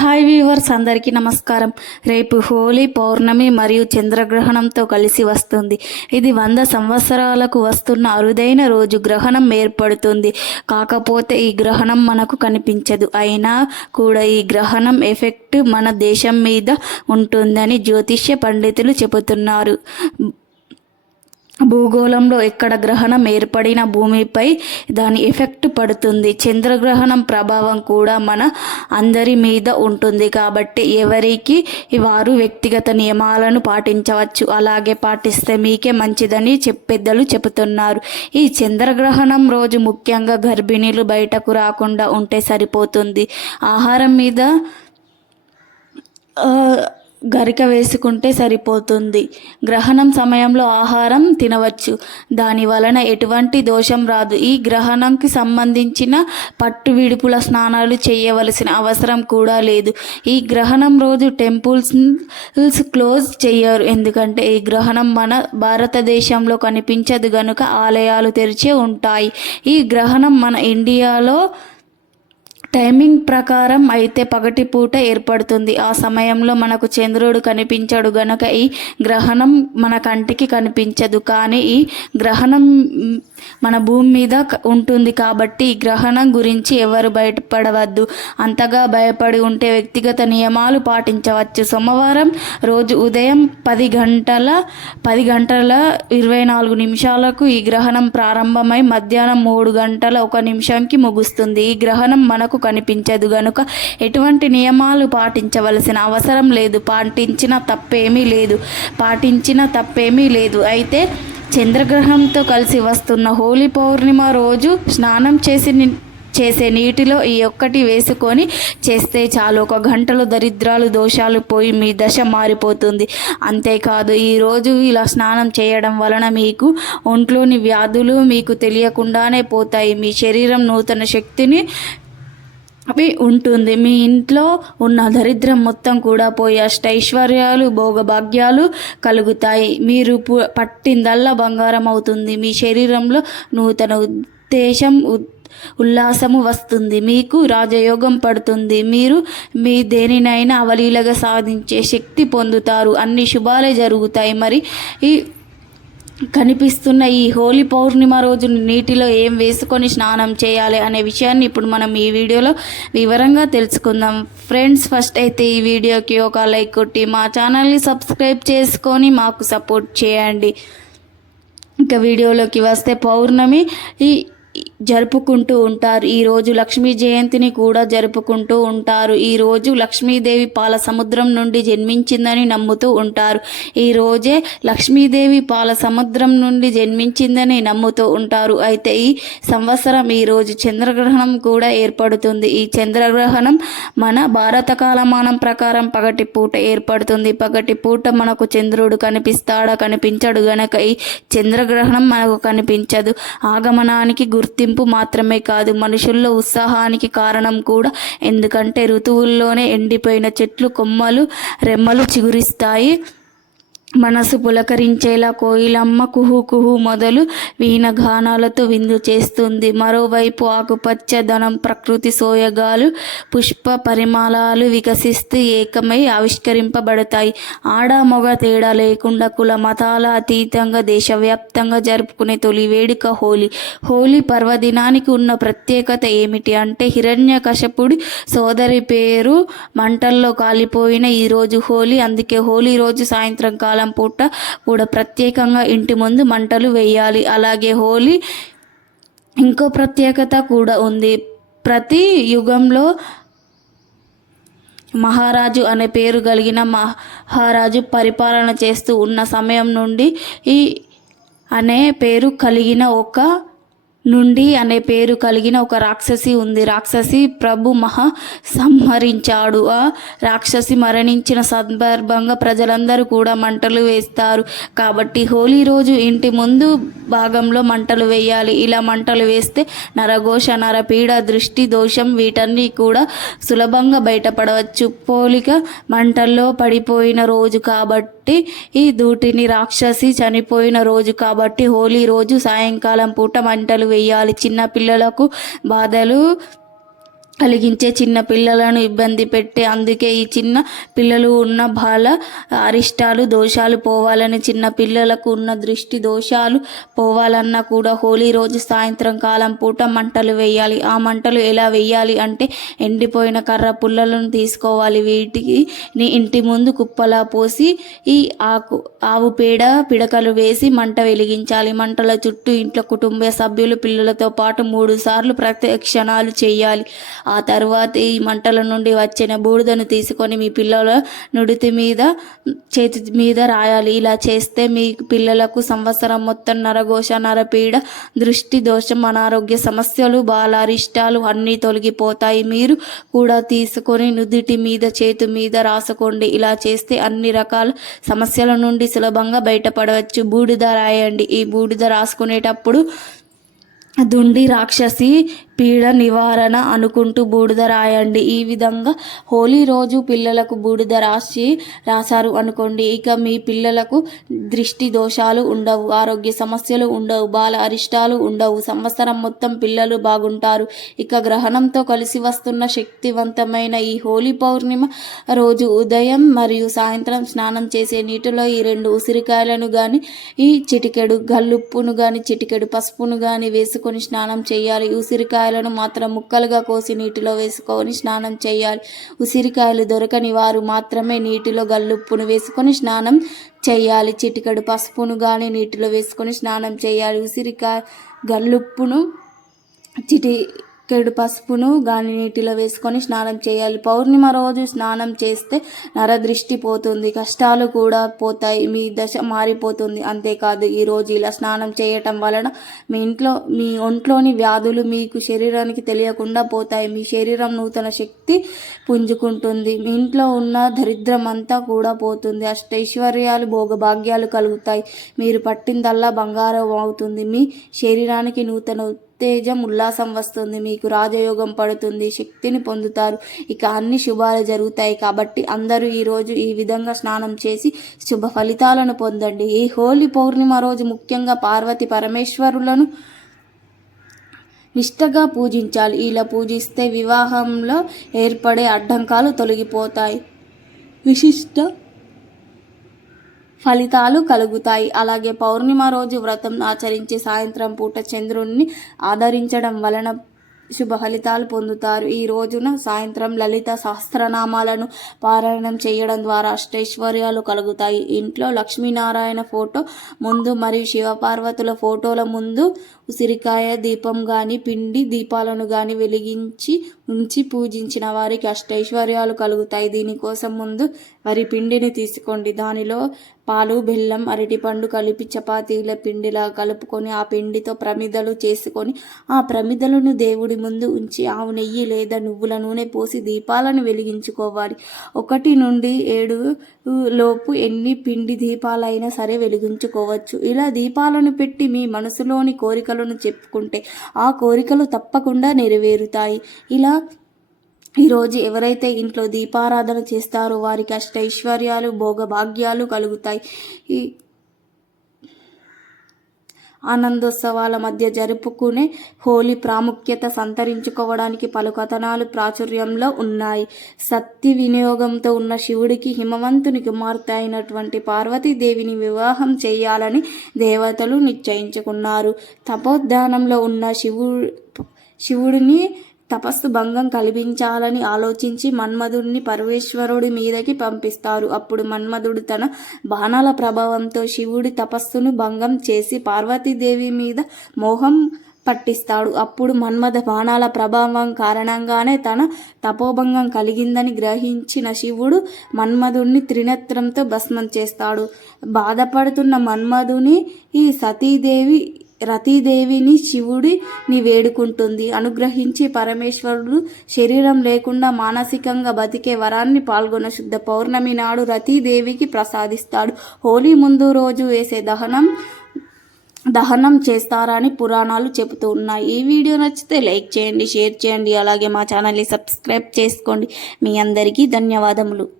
Hi viewers అందరికీ నమస్కారం. రేపు హోలీ పౌర్ణమి మరియు చంద్రగ్రహణంతో కలిసి వస్తుంది. ఇది వంద సంవత్సరాలకు వస్తున్న అరుదైన రోజు. గ్రహణం ఏర్పడుతుంది. కాకపోతే ఈ గ్రహణం మనకు కనిపించదు. అయినా కూడా ఈ గ్రహణం ఎఫెక్ట్ మన దేశం మీద ఉంటుందని జ్యోతిష్య పండితులు చెబుతున్నారు. భూగోళంలో ఎక్కడ గ్రహణం ఏర్పడిన భూమిపై దాని ఎఫెక్ట్ పడుతుంది. చంద్రగ్రహణం ప్రభావం కూడా మన అందరి మీద ఉంటుంది. కాబట్టి ఎవరికి వారు వ్యక్తిగత నియమాలను పాటించవచ్చు. అలాగే పాటిస్తే మీకే మంచిదని చెప్ పెద్దలు చెబుతున్నారు. ఈ చంద్రగ్రహణం రోజు ముఖ్యంగా గర్భిణీలు బయటకు రాకుండా ఉంటే సరిపోతుంది. ఆహారం మీద గరిక వేసుకుంటే సరిపోతుంది. గ్రహణం సమయంలో ఆహారం తినవచ్చు. దాని వలన ఎటువంటి దోషం రాదు. ఈ గ్రహణంకి సంబంధించిన పట్టు విడుపుల స్నానాలు చేయవలసిన అవసరం కూడా లేదు. ఈ గ్రహణం రోజు టెంపుల్స్ క్లోజ్ చేయరు. ఎందుకంటే ఈ గ్రహణం మన భారతదేశంలో కనిపించదు గనుక ఆలయాలు తెరిచే ఉంటాయి. ఈ గ్రహణం మన ఇండియాలో టైమింగ్ ప్రకారం అయితే పగటి పూట ఏర్పడుతుంది. ఆ సమయంలో మనకు చంద్రుడు కనిపించడు గనక ఈ గ్రహణం మన కంటికి కనిపించదు. కానీ ఈ గ్రహణం మన భూమి మీద ఉంటుంది కాబట్టి ఈ గ్రహణం గురించి ఎవరు బయటపడవద్దు. అంతగా భయపడి ఉంటే వ్యక్తిగత నియమాలు పాటించవచ్చు. సోమవారం రోజు ఉదయం పది గంటల పది గంటల ఇరవై నాలుగు నిమిషాలకు ఈ గ్రహణం ప్రారంభమై మధ్యాహ్నం మూడు గంటల ఒక నిమిషంకి ముగుస్తుంది. ఈ గ్రహణం మనకు కనిపించదు గనుక ఎటువంటి నియమాలు పాటించవలసిన అవసరం లేదు. పాటించిన తప్పేమీ లేదు. పాటించిన తప్పేమీ లేదు. అయితే చంద్రగ్రహంతో కలిసి వస్తున్న హోలీ పౌర్ణిమ రోజు స్నానం చేసి చేసే నీటిలో ఈ ఒక్కటి వేసుకొని చేస్తే చాలు. ఒక గంటలో దరిద్రాలు దోషాలు పోయి మీ దశ మారిపోతుంది. అంతేకాదు ఈరోజు ఇలా స్నానం చేయడం వలన మీకు ఒంట్లోని వ్యాధులు మీకు తెలియకుండానే పోతాయి. మీ శరీరం నూతన శక్తిని ఉంటుంది. మీ ఇంట్లో ఉన్న దరిద్రం మొత్తం కూడా పోయి అష్టైశ్వర్యాలు భోగభాగ్యాలు కలుగుతాయి. మీరు పట్టిందల్లా బంగారం అవుతుంది. మీ శరీరంలో నూతన ఉద్దేశం ఉ- ఉల్లాసము వస్తుంది. మీకు రాజయోగం పడుతుంది. మీరు మీ దేనినైనా అవలీలగా సాధించే శక్తి పొందుతారు. అన్ని శుభాలే జరుగుతాయి. మరి ఈ కనిపిస్తున్న ఈ హోలీ పౌర్ణిమ రోజు నీటిలో ఏం వేసుకొని స్నానం చేయాలి అనే విషయాన్ని ఇప్పుడు మనం ఈ వీడియోలో వివరంగా తెలుసుకుందాం. ఫ్రెండ్స్ ఫస్ట్ అయితే ఈ వీడియోకి ఒక లైక్ కొట్టి మా ఛానల్ని సబ్స్క్రైబ్ చేసుకొని మాకు సపోర్ట్ చేయండి. ఇంకా వీడియోలోకి వస్తే పౌర్ణమి. ఈ జరుపుకుంటూ ఉంటారు. ఈరోజు లక్ష్మీ జయంతిని కూడా జరుపుకుంటూ ఉంటారు. ఈరోజు లక్ష్మీదేవి పాల సముద్రం నుండి జన్మించిందని నమ్ముతూ ఉంటారు. ఈ రోజే లక్ష్మీదేవి పాల సముద్రం నుండి జన్మించిందని నమ్ముతూ ఉంటారు. అయితే ఈ సంవత్సరం ఈ రోజు చంద్రగ్రహణం కూడా ఏర్పడుతుంది. ఈ చంద్రగ్రహణం మన భారత కాలమానం ప్రకారం పగటి పూట ఏర్పడుతుంది. పగటి పూట మనకు చంద్రుడు కనిపిస్తాడా కనిపించడు గనక ఈ చంద్రగ్రహణం మనకు కనిపించదు. ఆగమనానికి గుర్తింపు మాత్రమే కాదు మనుషుల్లో ఉత్సాహానికి కారణం కూడా. ఎందుకంటే ఋతువుల్లోనే ఎండిపోయిన చెట్లు కొమ్మలు రెమ్మలు చిగురిస్తాయి. మనసు పులకరించేలా కోయిలమ్మ కుహు కుహు మొదలు వీణ గానాలతో విందు చేస్తుంది. మరోవైపు ఆకుపచ్చ ధనం ప్రకృతి సోయగాలు పుష్ప పరిమళాలు వికసిస్తూ ఏకమై ఆవిష్కరింపబడతాయి. ఆడ మొగ తేడా లేకుండా కుల మతాల అతీతంగా దేశవ్యాప్తంగా జరుపుకునే తొలి వేడుక హోలీ. హోలీ పర్వదినానికి ఉన్న ప్రత్యేకత ఏమిటి అంటే హిరణ్య కశపుడి సోదరి పేరు మంటల్లో కాలిపోయిన ఈరోజు హోలీ. అందుకే హోలీ రోజు సాయంత్రం కాలం పూట కూడా ప్రత్యేకంగా ఇంటి ముందు మంటలు వేయాలి. అలాగే హోలీ ఇంకో ప్రత్యేకత కూడా ఉంది. ప్రతి యుగంలో మహారాజు అనే పేరు కలిగిన మహారాజు పరిపాలన చేస్తూ ఉన్న సమయం నుండి ఈ అనే పేరు కలిగిన ఒక నుండి అనే పేరు కలిగిన ఒక రాక్షసి ఉంది. రాక్షసి ప్రభు మహా సంహరించాడు. ఆ రాక్షసి మరణించిన సందర్భంగా ప్రజలందరూ కూడా మంటలు వేస్తారు. కాబట్టి హోలీ రోజు ఇంటి ముందు భాగంలో మంటలు వేయాలి. ఇలా మంటలు వేస్తే నరఘోష నరపీడ దృష్టి దోషం వీటన్ని కూడా సులభంగా బయటపడవచ్చు. పోలిక మంటల్లో పడిపోయిన రోజు కాబట్టి ఈ దూటిని రాక్షసి చనిపోయిన రోజు కాబట్టి హోలీ రోజు సాయంకాలం పూట మంటలు వేయాలి. చిన్న పిల్లలకు బాధలు కలిగించే చిన్న పిల్లలను ఇబ్బంది పెట్టే అందుకే ఈ చిన్న పిల్లలు ఉన్న బాల అరిష్టాలు దోషాలు పోవాలని చిన్న పిల్లలకు ఉన్న దృష్టి దోషాలు పోవాలన్నా కూడా హోలీ రోజు సాయంత్రం కాలం పూట మంటలు వేయాలి. ఆ మంటలు ఎలా వేయాలి అంటే ఎండిపోయిన కర్ర పుల్లలను తీసుకోవాలి. వీటికి ఇంటి ముందు కుప్పలా పోసి ఈ ఆకు ఆవు పేడ పిడకలు వేసి మంట వెలిగించాలి. మంటల చుట్టూ ఇంట్లో కుటుంబ సభ్యులు పిల్లలతో పాటు మూడు సార్లు ప్రదక్షిణాలు చేయాలి. ఆ తర్వాత ఈ మంటల నుండి వచ్చిన బూడిదను తీసుకొని మీ పిల్లల నుడితి మీద చేతి మీద రాయాలి. ఇలా చేస్తే మీ పిల్లలకు సంవత్సరం మొత్తం నరఘోష నరపీడ దృష్టి దోషం అనారోగ్య సమస్యలు బాలారిష్టాలు అన్నీ తొలగిపోతాయి. మీరు కూడా తీసుకొని నుదిటి మీద చేతి మీద రాసుకోండి. ఇలా చేస్తే అన్ని రకాల సమస్యల నుండి సులభంగా బయటపడవచ్చు. బూడిద రాయండి. ఈ బూడిద రాసుకునేటప్పుడు దుండి రాక్షసి పీడ నివారణ అనుకుంటూ బూడిద రాయండి. ఈ విధంగా హోలీ రోజు పిల్లలకు బూడిద రాసి రాశారు అనుకోండి. ఇక మీ పిల్లలకు దృష్టి దోషాలు ఉండవు ఆరోగ్య సమస్యలు ఉండవు బాల అరిష్టాలు ఉండవు. సంవత్సరం మొత్తం పిల్లలు బాగుంటారు. ఇక గ్రహణంతో కలిసి వస్తున్న శక్తివంతమైన ఈ హోలీ పౌర్ణిమ రోజు ఉదయం మరియు సాయంత్రం స్నానం చేసే నీటిలో ఈ రెండు ఉసిరికాయలను కానీ ఈ చిటికెడు గల్లుప్పును కానీ చిటికెడు పసుపును కానీ వేసుకుని స్నానం చేయాలి. ఉసిరికాయలను మాత్రం ముక్కలుగా కోసి నీటిలో వేసుకొని స్నానం చేయాలి. ఉసిరికాయలు దొరకని వారు మాత్రమే నీటిలో గల్లుప్పును వేసుకొని స్నానం చేయాలి. చిటికడు పసుపును కానీ నీటిలో వేసుకొని స్నానం చేయాలి. ఉసిరికాయ గల్లుప్పును చిటి కేడు పసుపును గాని నీటిలో వేసుకొని స్నానం చేయాలి. పౌర్ణిమ రోజు స్నానం చేస్తే నరదృష్టి పోతుంది. కష్టాలు కూడా పోతాయి. మీ దశ మారిపోతుంది. అంతేకాదు ఈరోజు ఇలా స్నానం చేయటం వలన మీ ఇంట్లో మీ ఒంట్లోని వ్యాధులు మీకు శరీరానికి తెలియకుండా పోతాయి. మీ శరీరం నూతన శక్తి పుంజుకుంటుంది. మీ ఇంట్లో ఉన్న దరిద్రం అంతా కూడా పోతుంది. అష్టైశ్వర్యాలు భోగభాగ్యాలు కలుగుతాయి. మీరు పట్టిందల్లా బంగారం అవుతుంది. మీ శరీరానికి నూతన ఉత్తేజం ఉల్లాసం వస్తుంది. మీకు రాజయోగం పడుతుంది. శక్తిని పొందుతారు. ఇక అన్ని శుభాలు జరుగుతాయి కాబట్టి అందరూ ఈరోజు ఈ విధంగా స్నానం చేసి శుభ ఫలితాలను పొందండి. ఈ హోలీ పౌర్ణిమ రోజు ముఖ్యంగా పార్వతి పరమేశ్వరులను నిష్టగా పూజించాలి. ఇలా పూజిస్తే వివాహంలో ఏర్పడే అడ్డంకాలు తొలగిపోతాయి. విశిష్ట ఫలితాలు కలుగుతాయి. అలాగే పౌర్ణిమ రోజు వ్రతం ఆచరించి సాయంత్రం పూట చంద్రుణ్ణి ఆదరించడం వలన శుభ ఫలితాలు పొందుతారు. ఈ రోజున సాయంత్రం లలిత సహస్రనామాలను పారాయణం చేయడం ద్వారా అష్టైశ్వర్యాలు కలుగుతాయి. ఇంట్లో లక్ష్మీనారాయణ ఫోటో ముందు మరియు శివపార్వతుల ఫోటోల ముందు ఉసిరికాయ దీపం కానీ పిండి దీపాలను కానీ వెలిగించి ఉంచి పూజించిన వారికి అష్టైశ్వర్యాలు కలుగుతాయి. దీనికోసం ముందు వరి పిండిని తీసుకోండి. దానిలో పాలు బెల్లం అరటిపండు కలిపి చపాతీల పిండిలా కలుపుకొని ఆ పిండితో ప్రమిదలు చేసుకొని ఆ ప్రమిదలను దేవుడి ముందు ఉంచి ఆవు నెయ్యి లేదా నువ్వుల నూనె పోసి దీపాలను వెలిగించుకోవాలి. ఒకటి నుండి ఏడు లోపు ఎన్ని పిండి దీపాలైనా సరే వెలిగించుకోవచ్చు. ఇలా దీపాలను పెట్టి మీ మనసులోని కోరికలను చెప్పుకుంటే ఆ కోరికలు తప్పకుండా నెరవేరుతాయి. ఇలా ఈరోజు ఎవరైతే ఇంట్లో దీపారాధన చేస్తారో వారికి అష్టైశ్వర్యాలు భోగభాగ్యాలు కలుగుతాయి. ఈ ఆనందోత్సవాల మధ్య జరుపుకునే హోలీ ప్రాముఖ్యత సంతరించుకోవడానికి పలు కథనాలు ప్రాచుర్యంలో ఉన్నాయి. సత్తి వినియోగంతో ఉన్న శివుడికి హిమవంతుని కుమార్తె అయినటువంటి పార్వతీదేవిని వివాహం చేయాలని దేవతలు నిశ్చయించుకున్నారు. తపోద్యానంలో ఉన్న శివుడు శివుడిని తపస్సు భంగం కలిపించాలని ఆలోచించి మన్మధుడిని పరమేశ్వరుడి మీదకి పంపిస్తారు. అప్పుడు మన్మధుడు తన బాణాల ప్రభావంతో శివుడి తపస్సును భంగం చేసి పార్వతీదేవి మీద మోహం పట్టిస్తాడు. అప్పుడు మన్మథ బాణాల ప్రభావం కారణంగానే తన తపోభంగం కలిగిందని గ్రహించిన శివుడు మన్మధుడిని త్రినేత్రంతో భస్మం చేస్తాడు. బాధపడుతున్న మన్మధుని ఈ సతీదేవి రతీదేవిని శివుడిని వేడుకుంటుంది. అనుగ్రహించి పరమేశ్వరుడు శరీరం లేకుండా మానసికంగా బతికే వరాన్ని పాల్గొన్న శుద్ధ పౌర్ణమి నాడు రతీదేవికి ప్రసాదిస్తాడు. హోలీ ముందు రోజు వేసే దహనం దహనం చేస్తారని పురాణాలు చెబుతూ ఉన్నాయి. ఈ వీడియో నచ్చితే లైక్ చేయండి షేర్ చేయండి. అలాగే మా ఛానల్ని సబ్స్క్రైబ్ చేసుకోండి. మీ అందరికీ ధన్యవాదములు.